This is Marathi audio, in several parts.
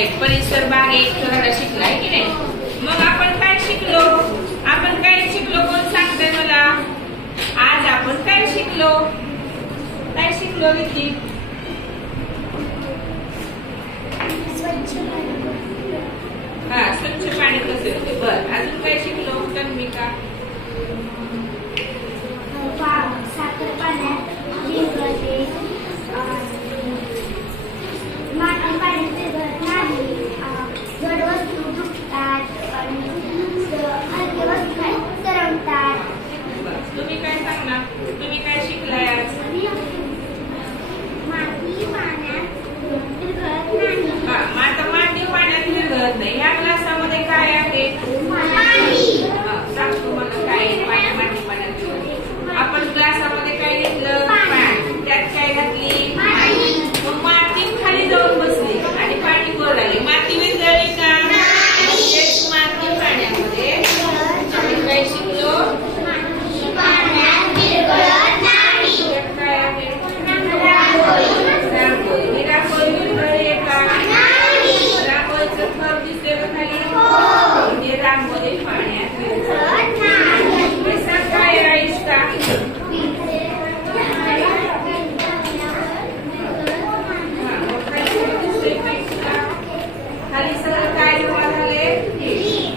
राईट, परिसर भाग 1 थोडा शिकलाय की नाही? मग आपण काय शिकलो? कोण सांगतंय मला? आज आपण काय शिकलो विकी? स्वच्छ पाणी कसे होते. बरं, अजून काय शिकलो तन्मिका? साखर पाण्यात विरघळते, पाणी विरघळत नाही, जड वस्तू दुखतात, हलके वस्तू तरंगतात. तुम्ही काय सांगणार? तुम्ही काय शिकलाय आज? माती पाण्यात विरघळत नाही. माती पाण्यात विरघळत नाही. या क्लासामध्ये काय आहे? सांगतो मला काय माती पाण्यात विरघळत. आपण क्लासामध्ये काय घेतलं? पाणी. त्यात काय घातली? मग माती खाली जाऊन बसली आणि पाणी वर आले. माती विरघळली का? माती पाण्यामध्ये आपण काय शिकलो? रांगोळी पाण्यात काय राईस का? खाली सगळं काय जमा झाले?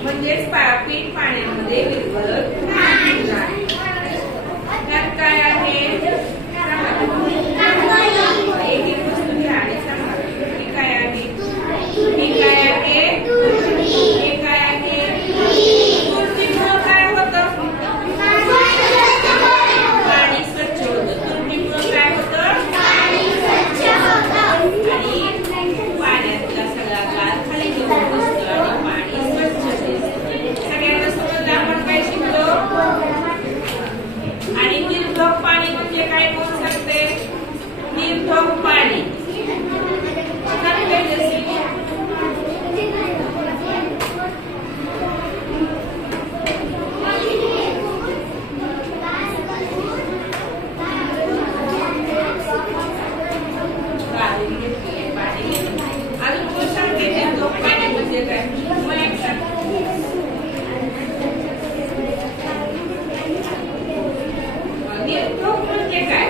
म्हणजेच पीठ पाण्यामध्ये विरघळत नाही. त्यात काय आहे? एक एक वस्तू घ्या आणि सांगा ही काय आहे? ही काय आहे? हे काय आहे? तुरटीमुळं काय होतं? पाणी स्वच्छ होतं. तुरटीमुळं काय होतं? आणि पाण्यातला सगळा गाळ खाली जाऊन बसतो आणि पाणी स्वच्छ होते. सगळ्यांना समजलं आपण काय शिकलो? आणि निर्धोक पाणी म्हणजे काय कोण सांगते? निर्धोक पाणी अजून कोण सांगते? निर्धोक पाणी म्हणजे काय? मला एक सांग. निर्धोक म्हणजे काय?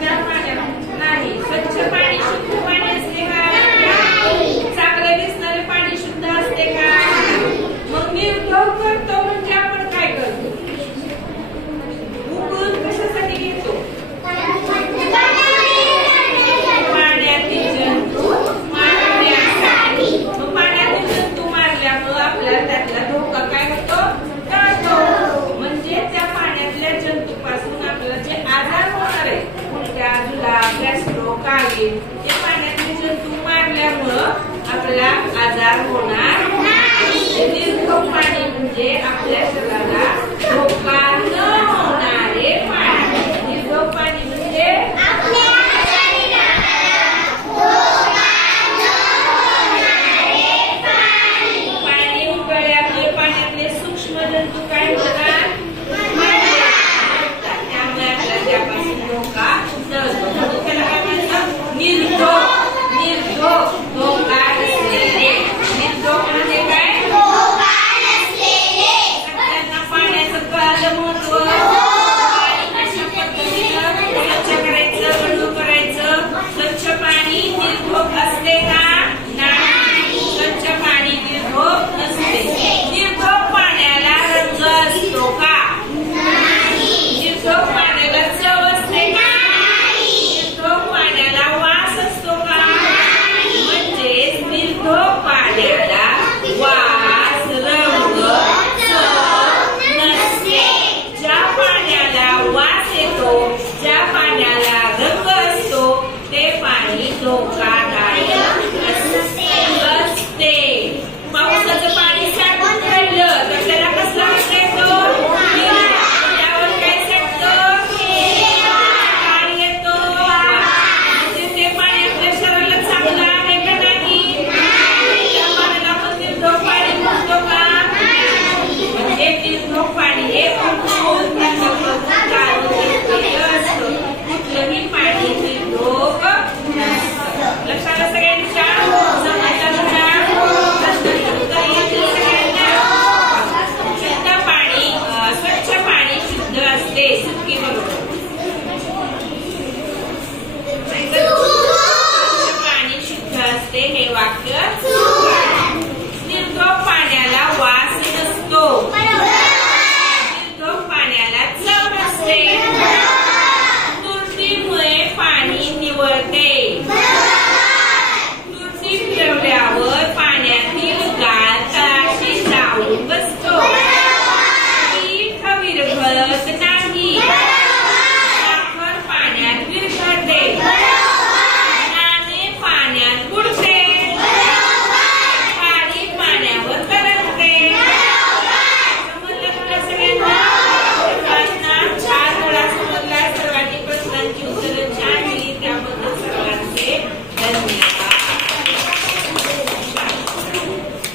त्या पाण्याला नाही. स्वच्छ पाणी शुद्ध पाणी असते का? चांगलं दिसणारे पाणी शुद्ध असते का? मग निर्धोक करतो म्हणजे आपण काय करतो? उकळून कशासाठी घेतो? पाण्यातील जंतू मारण्यासाठी. मग पाण्यातील जंतू मारल्यामुळे आपल्याला त्यातला धोका काय होतो? टळतो. म्हणजे त्या पाण्यातल्या जंतूपासून आपल्याला जे आजार होणार आहे, उलट्या, जुलाब, गॅस्ट्रो, कावीळ, ते पाण्यातले जंतू मारल्यामुळं आपल्याला आजार होणार नाही. निर्धोक पाणी म्हणजे आपल्या शरीराला धोका न